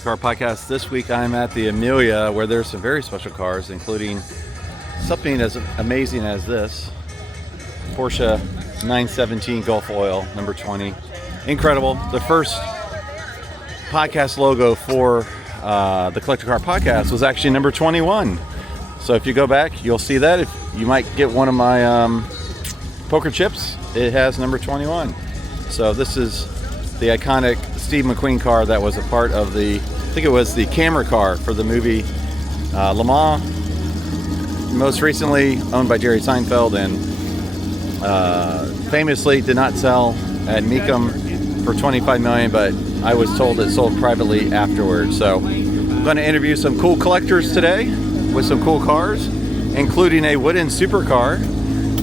Collector Car Podcast. This week I'm at the Amelia, where there's some very special cars, including something as amazing as this Porsche 917 Gulf Oil, number 20. Incredible. The first podcast logo for the Collector Car Podcast was actually number 21. So if you go back, you'll see that. If you might get one of my poker chips, it has number 21. So this is the iconic Steve McQueen car that was a part of I think it was the camera car for the movie Le Mans. Most recently owned by Jerry Seinfeld, and famously did not sell at Mecum for $25 million, but I was told it sold privately afterwards. So I'm going to interview some cool collectors today with some cool cars, including a wooden supercar.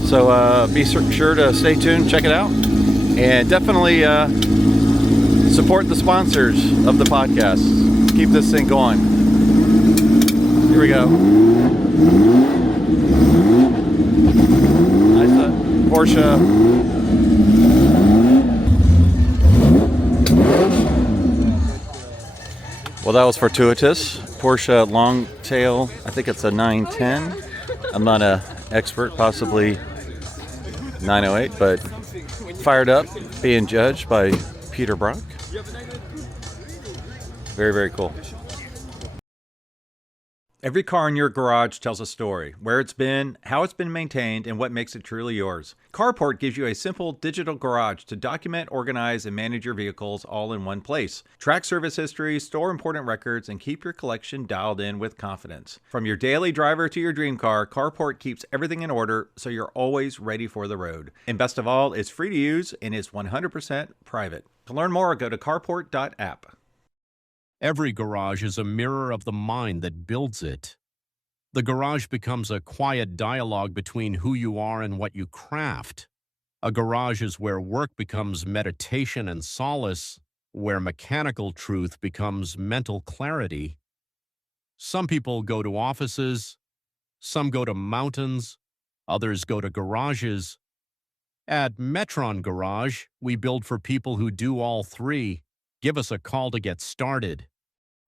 So be sure to stay tuned, check it out, and definitely support the sponsors of the podcast. Keep this thing going. Here we go. Nice Porsche. Well, that was fortuitous. Porsche long tail, I think it's a 910. I'm not an expert, possibly 908, but fired up, being judged by Peter Brock. Very, very cool. Every car in your garage tells a story, where it's been, how it's been maintained, and what makes it truly yours. Carport gives you a simple digital garage to document, organize, and manage your vehicles all in one place. Track service history, store important records, and keep your collection dialed in with confidence. From your daily driver to your dream car, Carport keeps everything in order so you're always ready for the road. And best of all, it's free to use and is 100% private. To learn more, go to carport.app. Every garage is a mirror of the mind that builds it. The garage becomes a quiet dialogue between who you are and what you craft. A garage is where work becomes meditation and solace, where mechanical truth becomes mental clarity. Some people go to offices, some go to mountains, others go to garages. At Metron Garage, we build for people who do all three. Give us a call to get started.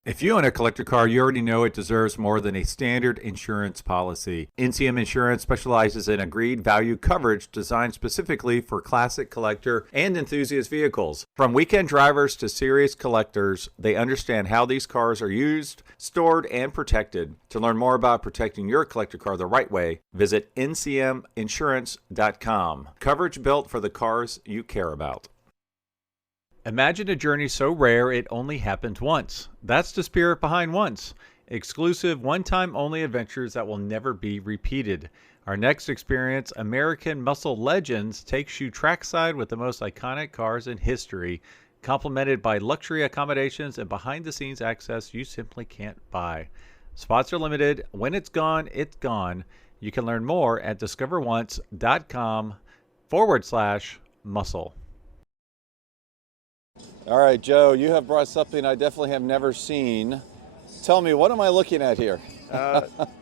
If you own a collector car, you already know it deserves more than a standard insurance policy. NCM Insurance specializes in agreed value coverage designed specifically for classic collector and enthusiast vehicles. From weekend drivers to serious collectors, they understand how these cars are used, stored, and protected. To learn more about protecting your collector car the right way, visit ncminsurance.com. Coverage built for the cars you care about. Imagine a journey so rare it only happened once. That's the spirit behind Once. Exclusive, one-time only adventures that will never be repeated. Our next experience, American Muscle Legends, takes you trackside with the most iconic cars in history, complemented by luxury accommodations and behind-the-scenes access you simply can't buy. Spots are limited. When it's gone, it's gone. You can learn more at discoveronce.com/muscle. All right, Joe, you have brought something I definitely have never seen. Tell me, what am I looking at here?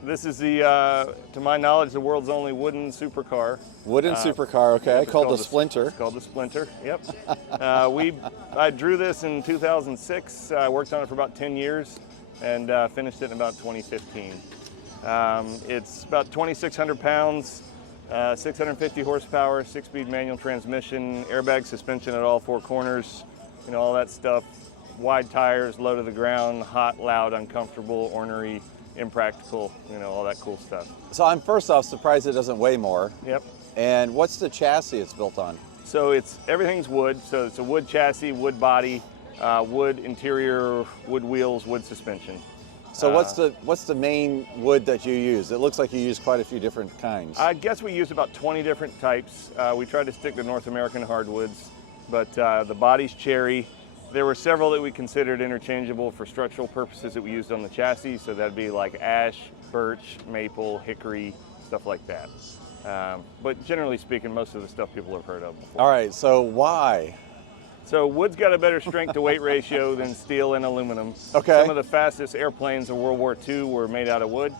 This is to my knowledge, the world's only wooden supercar. Wooden supercar, okay, Yep, called the Splinter. It's called the Splinter, yep. I drew this in 2006. I worked on it for about 10 years and finished it in about 2015. It's about 2,600 pounds, 650 horsepower, 6-speed manual transmission, airbag suspension at all 4 corners. You know, all that stuff, wide tires, low to the ground, hot, loud, uncomfortable, ornery, impractical, you know, all that cool stuff. So I'm first off surprised it doesn't weigh more. Yep. And what's the chassis it's built on? So everything's wood, so it's a wood chassis, wood body, wood interior, wood wheels, wood suspension. So what's the main wood that you use? It looks like you use quite a few different kinds. I guess we use about 20 different types. We try to stick to North American hardwoods. But the body's cherry. There were several that we considered interchangeable for structural purposes that we used on the chassis, so that'd be like ash, birch, maple, hickory, stuff like that. But generally speaking, most of the stuff people have heard of before. All right, so why? So wood's got a better strength to weight ratio than steel and aluminum. Okay. Some of the fastest airplanes of World War II were made out of wood.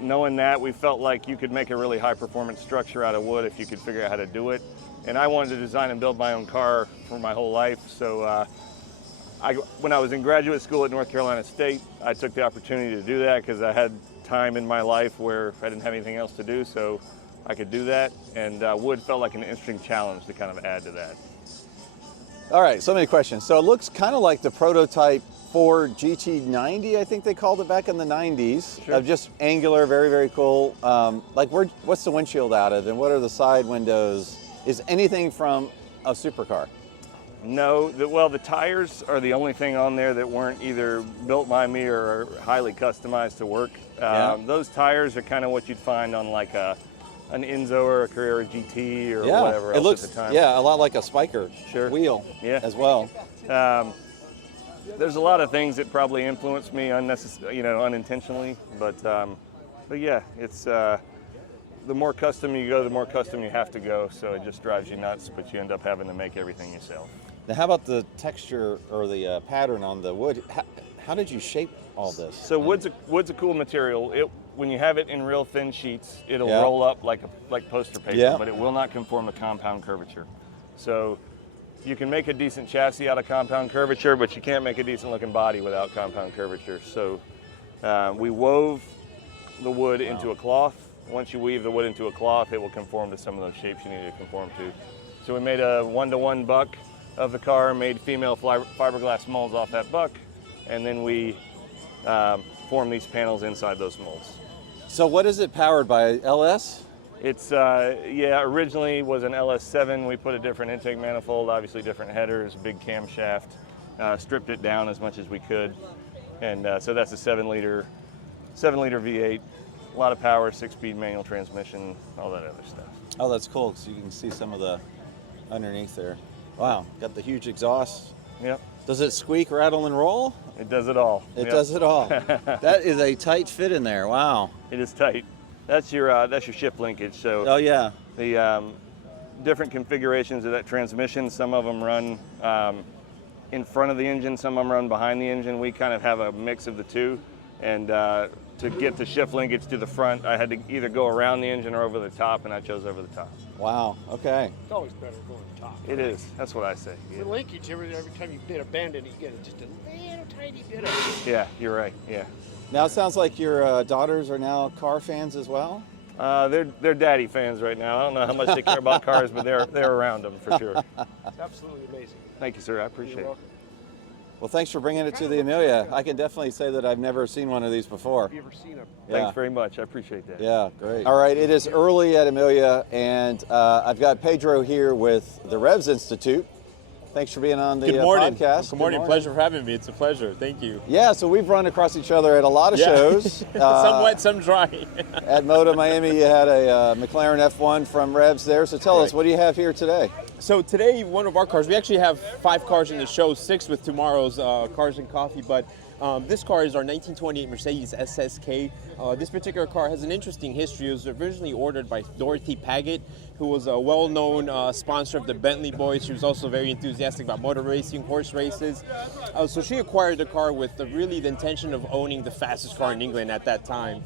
Knowing that, we felt like you could make a really high performance structure out of wood if you could figure out how to do it. And I wanted to design and build my own car for my whole life, so when I was in graduate school at North Carolina State, I took the opportunity to do that because I had time in my life where I didn't have anything else to do, so I could do that. And wood felt like an interesting challenge to kind of add to that. All right, so many questions. So it looks kind of like the prototype Ford GT90, I think they called it back in the 90s. Sure. Of just angular, very, very cool. Like, what's the windshield out of, and what are the side windows? Is anything from a supercar? No, well, the tires are the only thing on there that weren't either built by me or are highly customized to work. Yeah. Those tires are kind of what you'd find on like an Enzo or a Carrera GT or Yeah, whatever it else looks, at the time. yeah, a lot like a spiker Sure. wheel Yeah. as well. There's a lot of things that probably influence me unintentionally, but yeah, it's the more custom you go, the more custom you have to go. So it just drives you nuts, but you end up having to make everything yourself. Now, how about the texture or the pattern on the wood? How did you shape all this? So wood's a cool material. When you have it in real thin sheets, it'll Yeah. roll up like poster paper, Yeah. but it will not conform to compound curvature. So you can make a decent chassis out of compound curvature, but you can't make a decent looking body without compound curvature. So we wove the wood into a cloth. Once you weave the wood into a cloth, it will conform to some of those shapes you need to conform to. So we made a 1-to-1 buck of the car, made female fiberglass molds off that buck, and then we formed these panels inside those molds. So what is it powered by? LS? It's, originally was an LS7. We put a different intake manifold, obviously different headers, big camshaft, stripped it down as much as we could. And so that's a 7-liter V8, a lot of power, 6-speed manual transmission, all that other stuff. Oh, that's cool, because you can see some of the underneath there. Wow, got the huge exhaust. Yep. Does it squeak, rattle, and roll? It does it all. It Yep. does it all. That is a tight fit in there. Wow. It is tight. That's your shift linkage. So Oh yeah. the different configurations of that transmission, some of them run in front of the engine, some of them run behind the engine. We kind of have a mix of the two. And to get the shift linkage to the front, I had to either go around the engine or over the top, and I chose over the top. Wow. Okay. It's always better going top. It is. That's what I say. The linkage, every time you bit a bend in it, you get just a little tiny bit of it. Yeah, you're right. Yeah. Now it sounds like your daughters are now car fans as well. They're daddy fans right now. I don't know how much they care about cars, but they're around them for sure. It's absolutely amazing. Thank you, sir. I appreciate You're it. welcome. Well, thanks for bringing it to the Amelia. I can definitely say that I've never seen one of these before. Have you ever seen a Yeah. Thanks very much. I appreciate that. Yeah, great. All right, it is early at Amelia, and I've got Pedro here with the Revs Institute. Thanks for being on the Good morning. podcast. Good morning. Pleasure for having me. It's a pleasure. Thank you. Yeah, so we've run across each other at a lot of Yeah. shows. Some wet, some dry. At Moda Miami, you had a McLaren F1 from Revs there. So tell us, Correct. what do you have here today? So today, one of our cars, we actually have 5 cars in the show, 6 with tomorrow's Cars and Coffee, but this car is our 1928 Mercedes SSK. This particular car has an interesting history. It was originally ordered by Dorothy Paget, who was a well-known sponsor of the Bentley Boys. She was also very enthusiastic about motor racing, horse races. So she acquired the car with the intention of owning the fastest car in England at that time.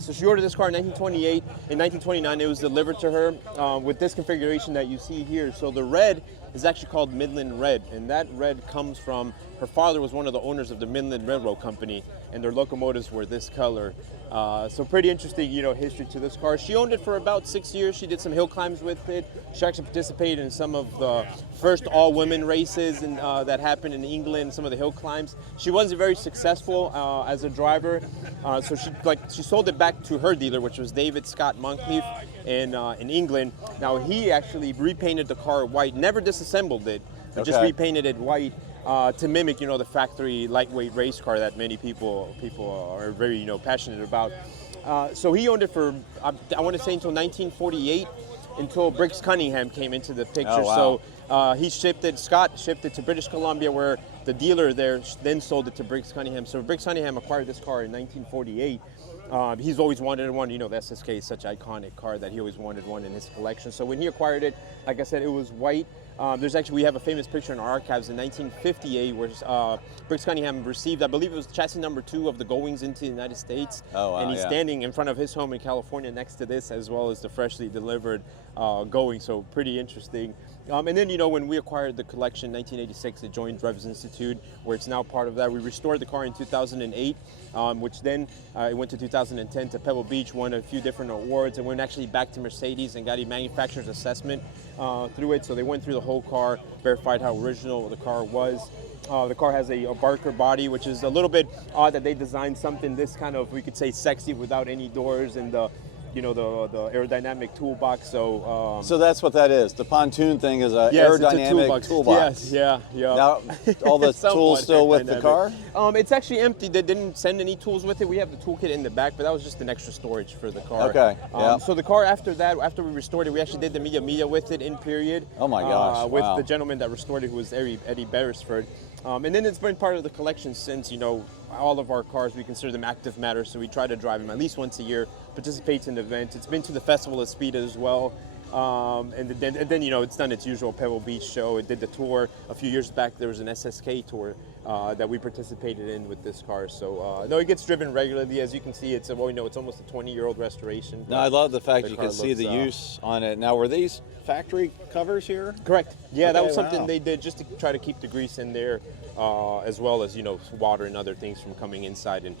So she ordered this car in 1928. In 1929, it was delivered to her with this configuration that you see here. So the red is actually called Midland Red, and that red comes from her father was one of the owners of the Midland Railroad Company, and their locomotives were this color. So pretty interesting, history to this car. She owned it for about 6 years. She did some hill climbs with it. She actually participated in some of the first all-women races that happened in England, some of the hill climbs. She wasn't very successful as a driver, so she sold it back to her dealer, which was David Scott Moncrief in England. Now he actually repainted the car white, never disassembled it, but just Okay. repainted it white. To mimic, the factory lightweight race car that many people are very, passionate about. So he owned it for, I want to say, until 1948, until Briggs Cunningham came into the picture. Oh, wow. So Scott shipped it to British Columbia, where the dealer there then sold it to Briggs Cunningham. So Briggs Cunningham acquired this car in 1948. He's always wanted one. The SSK is such an iconic car that he always wanted one in his collection. So when he acquired it, like I said, it was white. We have a famous picture in our archives in 1958 where Briggs Cunningham received, I believe it was chassis number 2 of the goings into the United States. Oh, wow, and he's yeah. standing in front of his home in California next to this, as well as the freshly delivered going. So pretty interesting. And then, you know, when we acquired the collection in 1986, it joined Revs Institute, where it's now part of that. We restored the car in 2008, which then it went to 2010 to Pebble Beach, won a few different awards, and went actually back to Mercedes and got a manufacturer's assessment through it. So they went through the whole car, verified how original the car was. The car has a Barker body, which is a little bit odd that they designed something this kind of, we could say, sexy without any doors and the, you know, the aerodynamic toolbox. So So that's what that is. The pontoon thing is a yes, it's a aerodynamic toolbox. Yes, yeah. Now, all the Somewhat tools still with the car? It's actually empty. They didn't send any tools with it. We have the toolkit in the back, but that was just an extra storage for the car. Okay, yeah. So the car after that, after we restored it, we actually did the media with it in period. Oh my gosh, With wow. the gentleman that restored it, who was Eddie Beresford. And then it's been part of the collection since, you know, all of our cars, we consider them active matters, so we try to drive them at least once a year, participates in events. It's been to the Festival of Speed as well. And then, you know, it's done its usual Pebble Beach show. It did the tour. A few years back, there was an SSK tour that we participated in with this car. So, no, it gets driven regularly. As you can see, it's almost a 20-year-old restoration. No, I love the fact The you car can see looks, the use on it. Now, were these factory covers here? Correct. Yeah, that Okay, was something wow. they did just to try to keep the grease in there, as well as, you know, water and other things from coming inside and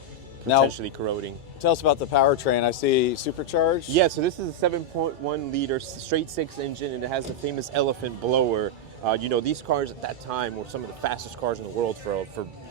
Now- potentially corroding. Tell us about the powertrain. I see supercharged. Yeah, so this is a 7.1 liter straight six engine, and it has the famous elephant blower. You know, these cars at that time were some of the fastest cars in the world for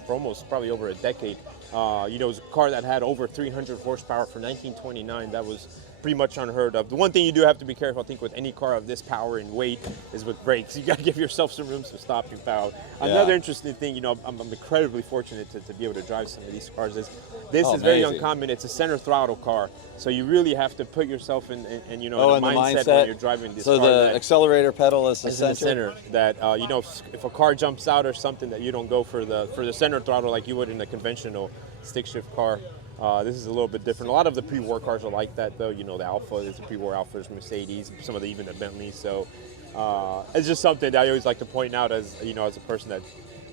almost probably over a decade. You know, it was a car that had over 300 horsepower for 1929. That was pretty much unheard of. The one thing you do have to be careful, I think, with any car of this power and weight is with brakes. You got to give yourself some room to stop your power. Another interesting thing, you know, I'm incredibly fortunate to be able to drive some of these cars. This Oh, is very amazing. uncommon. It's a center throttle car, so you really have to put yourself in you know, in the mindset when you're driving this so car. the that accelerator pedal is the is in center. the center. That you know, if a car jumps out or something, that you don't go for the center throttle like you would in a conventional stick shift car. This is a little bit different. A lot of the pre-war cars are like that, though. You know, the Alpha is a pre-war Alpha, there's Mercedes, some of even the Bentleys. So it's just something that I always like to point out as, you know, as a person that,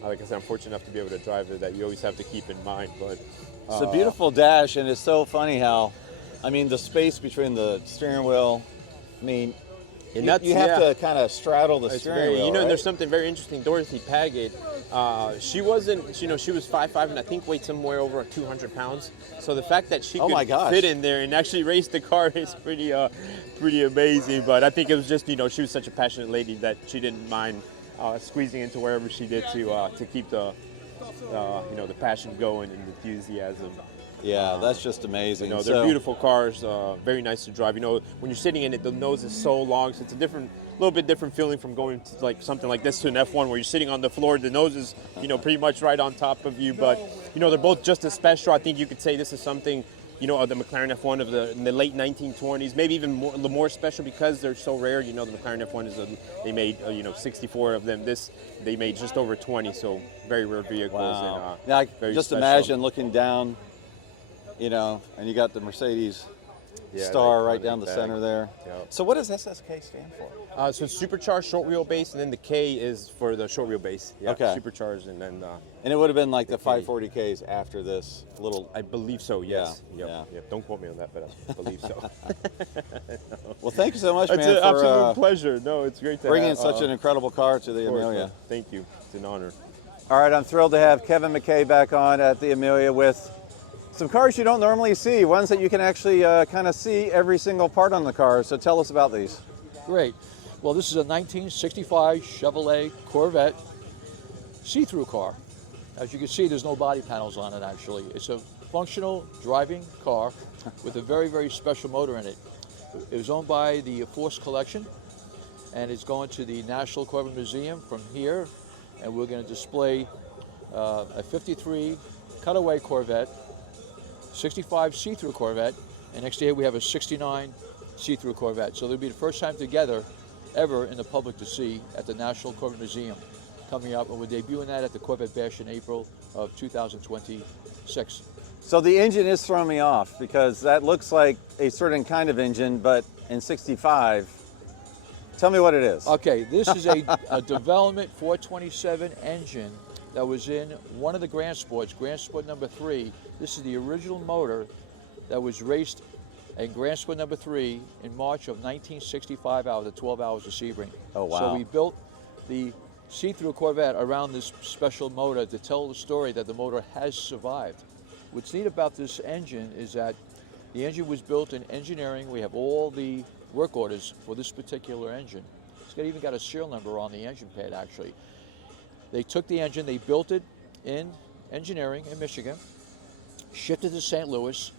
like I said, I'm fortunate enough to be able to drive it, that you always have to keep in mind. But It's a beautiful dash, and it's so funny how, I mean, the space between the steering wheel, I mean, And you that's- have yeah. to kind of straddle the It's steering very, wheel, you know, right? there's something very interesting. Dorothy Paget, she wasn't, you know, she was 5'5" and I think weighed somewhere over 200 pounds. So the fact that she Oh my could gosh. fit in there and actually race the car is pretty amazing. But I think it was just, you know, she was such a passionate lady that she didn't mind squeezing into wherever she did to keep the, you know, the passion going and enthusiasm. Yeah, that's just amazing. You know, they're beautiful cars, very nice to drive. You know, when you're sitting in it, the nose is so long, so it's a little bit different feeling from going to like something like this to an F1 where you're sitting on the floor, the nose is, you know, pretty much right on top of you. But, you know, they're both just as special. I think you could say this is something, you know, of the McLaren F1 in the late 1920s, maybe even more special because they're so rare. You know, the McLaren F1 they made, you know, 64 of them. They made just over 20, so very rare vehicles. Wow. And, Now, very just special. imagine looking down, you know, and you got the Mercedes star right down the bag. center there. Yep. So what does SSK stand for? So it's supercharged short wheelbase, and then the K is for the short wheelbase. Yeah, Okay. Supercharged, and then And it would have been like the K. 540Ks after this little. I believe so. Yes. Yeah, Yep. yeah. Yep. Don't quote me on that, but I believe so. Well, thank you so much, It's man, an for absolute pleasure. No, it's great to bringing have, such an incredible car to the of course, Amelia. man. Thank you. It's an honor. All right, I'm thrilled to have Kevin McKay back on at the Amelia with some cars you don't normally see, ones that you can actually kind of see every single part on the car. So tell us about these. Great. Well, this is a 1965 Chevrolet Corvette see-through car. As you can see, there's no body panels on it, actually. It's a functional driving car with a very, very special motor in it. It was owned by the Force Collection, and it's going to the National Corvette Museum from here, and we're going to display a 53 cutaway Corvette, 65 see-through Corvette, and next year we have a 69 see-through Corvette. So it'll be the first time together ever in the public to see at the National Corvette Museum coming up, and we're debuting that at the Corvette Bash in April of 2026. So the engine is throwing me off because that looks like a certain kind of engine, but in 65. Tell me what it is. Okay, this is a development 427 engine that was in one of the Grand Sports, Grand Sport number 3. This is the original motor that was raced and Grand Split number 3 in March of 1965 out of the 12 hours of Sebring. Oh, wow. So we built the see-through Corvette around this special motor to tell the story that the motor has survived. What's neat about this engine is that the engine was built in engineering. We have all the work orders for this particular engine. Even got a serial number on the engine pad, actually. They took the engine, they built it in engineering in Michigan, shipped it to St. Louis,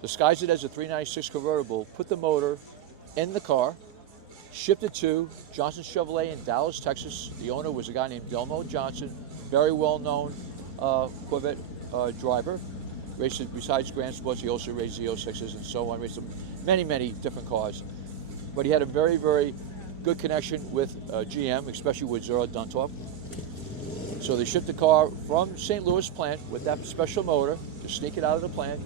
disguised it as a 396 convertible, put the motor in the car, shipped it to Johnson Chevrolet in Dallas, Texas. The owner was a guy named Delmo Johnson, very well-known Corvette driver. Raced, besides Grand Sports, he also raced the 06s and so on, raced many, many different cars. But he had a very, very good connection with GM, especially with Zora Duntop. So they shipped the car from St. Louis plant with that special motor to sneak it out of the plant,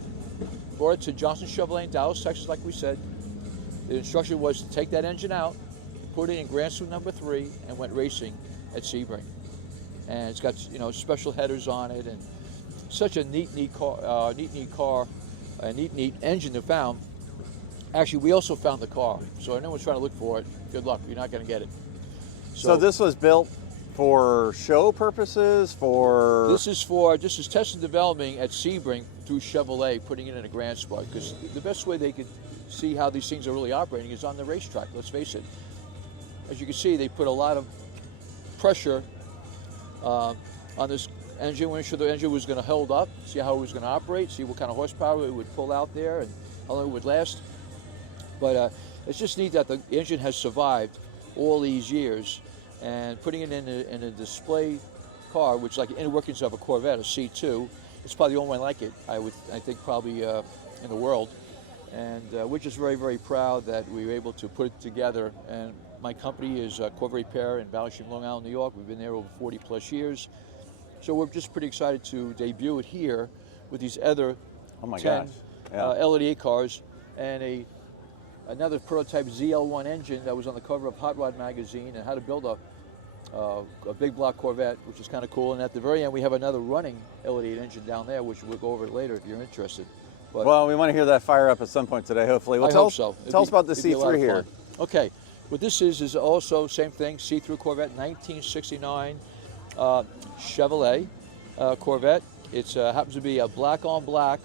brought it to Johnson Chevrolet in Dallas, Texas, like we said. The instruction was to take that engine out, put it in Grand Split number 3, and went racing at Sebring. And it's got, you know, special headers on it, and such a neat car, a neat engine to found. Actually, we also found the car, so anyone's trying to look for it, good luck, you're not going to get it. So this was built for show purposes, for... This is test and development at Sebring through Chevrolet, putting it in a Grand Sport, because the best way they could see how these things are really operating is on the racetrack, let's face it. As you can see, they put a lot of pressure on this engine. We were sure the engine was going to hold up, see how it was going to operate, see what kind of horsepower it would pull out there, and how long it would last. But it's just neat that the engine has survived all these years, and putting it in a display car, which is like the inner workings of a Corvette, a C2. It's probably the only one like it, I think probably in the world. And we're just very, very proud that we were able to put it together. And my company is Corvette Repair in Valley Stream, Long Island, New York. We've been there over 40 plus years. So we're just pretty excited to debut it here with these other 10 LEDA cars and another prototype ZL1 engine that was on the cover of Hot Rod magazine, and how to build a big block Corvette, which is kind of cool. And at the very end, we have another running LED engine down there, which we'll go over it later if you're interested. But well, we want to hear that fire up at some point today, hopefully. Well, I hope so. Tell us about the C3 here. Okay, what this is also same thing, see-through Corvette, 1969 Chevrolet Corvette. It happens to be a black on black,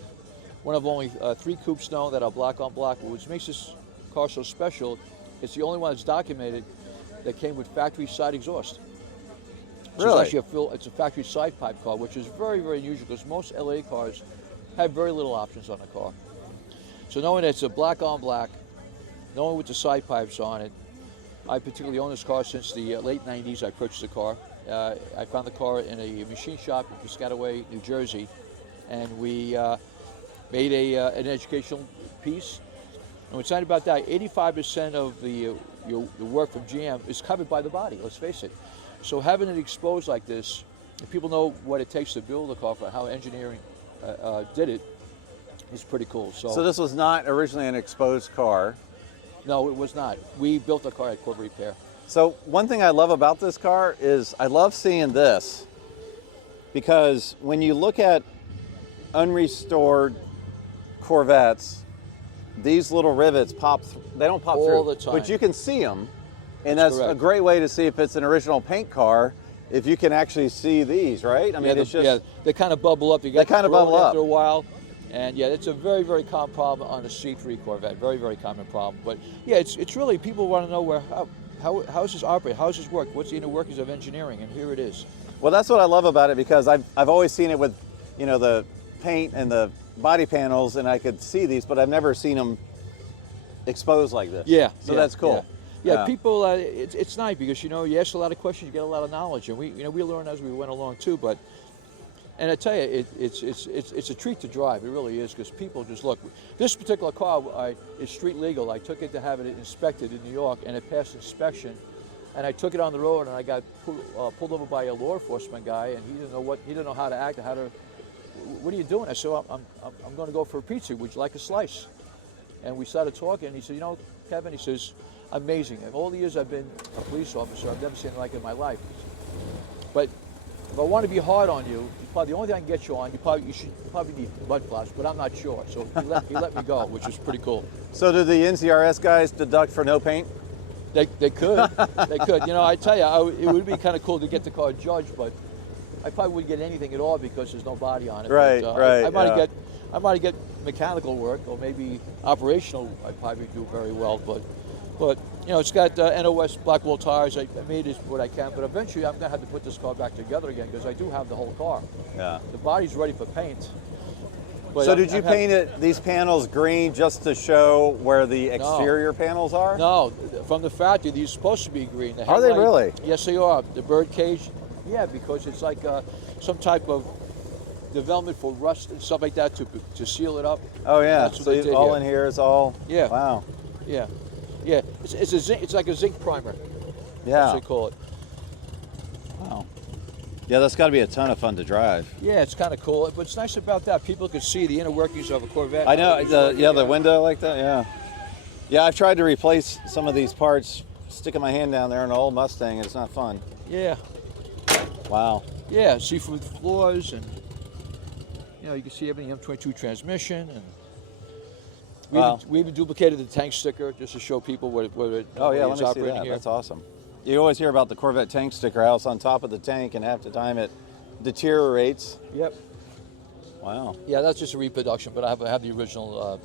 one of only 3 coupes known that are black on black, which makes this car so special. It's the only one that's documented that came with factory side exhaust. So Really? It's actually it's a factory side pipe car, which is very, very unusual because most LA cars have very little options on the car. So knowing that it's a black on black, knowing with the side pipes on it, I particularly own this car since the late 90s. I purchased the car. I found the car in a machine shop in Piscataway, New Jersey, and we made an educational piece. And what's nice about that, 85% of the work from GM is covered by the body, let's face it. So having it exposed like this, if people know what it takes to build a car, how engineering did it, is pretty cool. So this was not originally an exposed car? No, it was not. We built a car at Corvette Repair. So one thing I love about this car is I love seeing this, because when you look at unrestored Corvettes, these little rivets they don't pop all through, the time. but you can see them, and That's that's a correct. great way to see if it's an original paint car, if you can actually see these, right? I mean, it's just... they kind of bubble up. They kind of bubble up after a while. And yeah, it's a very, very common problem on a C3 Corvette. Very, very common problem. But yeah, it's really, people want to know how does this operate? How does this work? What's the inner workings of engineering? And here it is. Well, that's what I love about it, because I've always seen it with, you know, the paint and the body panels, and I could see these, but I've never seen them exposed like this. Yeah. So that's cool. Yeah, people, it's nice because, you know, you ask a lot of questions, you get a lot of knowledge, and we learn as we went along too. But, and I tell you, it's a treat to drive. It really is, because people just look. This particular car is street legal. I took it to have it inspected in New York, and it passed inspection. And I took it on the road, and I got pulled over by a law enforcement guy, and he didn't know how to act, what are you doing? I said, I'm going to go for a pizza. Would you like a slice? And we started talking, and he said, you know, Kevin, he says, amazing. And all the years I've been a police officer, I've never seen it like it in my life. But if I want to be hard on you, probably the only thing I can get you on, you should probably need mud flaps, but I'm not sure. So he let me go, which is pretty cool. So do the NCRS guys deduct for no paint? They could, they could. You know, I tell you, it would be kind of cool to get the car judged, but I probably wouldn't get anything at all because there's no body on it. Right, but, right. I might get mechanical work or maybe operational. I probably do very well, but you know, it's got NOS Blackwall tires. I made it what I can, but eventually I'm gonna have to put this car back together again because I do have the whole car. Yeah. The body's ready for paint. But So did you paint these panels green just to show where the exterior panels are? No, from the factory, these are supposed to be green. The Are they headlight- really? Yes, they are. The bird cage, yeah, because it's like some type of development for rust and stuff like that to seal it up. Oh yeah, That's what so they did all here. in here is all, Yeah. wow. Yeah, yeah. It's a zinc. It's like a zinc primer. Yeah, That's what they call it. wow. Yeah, that's got to be a ton of fun to drive. Yeah, it's kind of cool. But it's nice about that. People can see the inner workings of a Corvette. I know, the window like that, yeah. Yeah, I've tried to replace some of these parts, sticking my hand down there in an old Mustang, and it's not fun. Yeah, Wow. yeah. Seafood floors, and you know, you can see everything M22 transmission, and Wow. we even duplicated the tank sticker just to show people what it Oh yeah, let it's me see operating that, here. that's awesome. You always hear about the Corvette tank sticker house on top of the tank, and half the time it deteriorates. Yep. Wow. Yeah, that's just a reproduction, but I have the original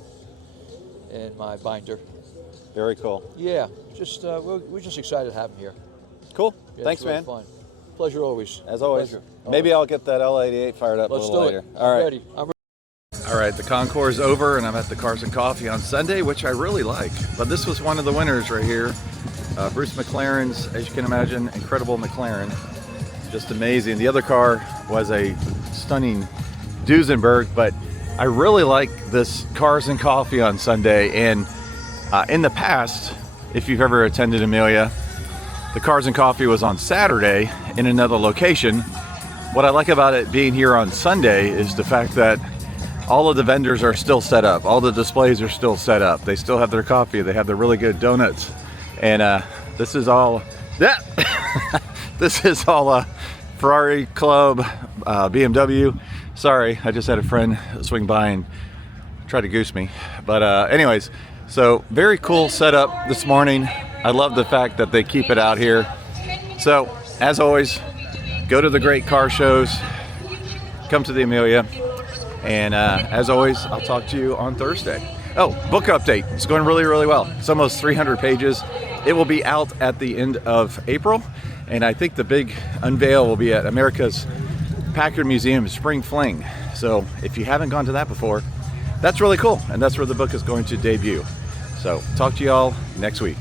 in my binder. Very cool. Yeah, just we're just excited to have him here. Cool. Yeah, Thanks, it's really man. Fun. Pleasure always. As always. Pleasure. Maybe I'll get that L88 fired up Let's a little do later. it. All right. Ready. I'm ready. All right, the Concours is over, and I'm at the Cars and Coffee on Sunday, which I really like. But this was one of the winners right here. Bruce McLaren's, as you can imagine, incredible McLaren. Just amazing. The other car was a stunning Duesenberg, but I really like this Cars and Coffee on Sunday. And in the past, if you've ever attended Amelia, the Cars and Coffee was on Saturday in another location. What I like about it being here on Sunday is the fact that all of the vendors are still set up. All the displays are still set up. They still have their coffee. They have the really good donuts. And this is all, this is all Ferrari Club, BMW. Sorry, I just had a friend swing by and try to goose me. But anyways, so very cool setup this morning. I love the fact that they keep it out here. So as always, go to the great car shows, come to the Amelia. And as always, I'll talk to you on Thursday. Oh, book update. It's going really, really well. It's almost 300 pages. It will be out at the end of April. And I think the big unveil will be at America's Packard Museum Spring Fling. So if you haven't gone to that before, that's really cool. And that's where the book is going to debut. So talk to you all next week.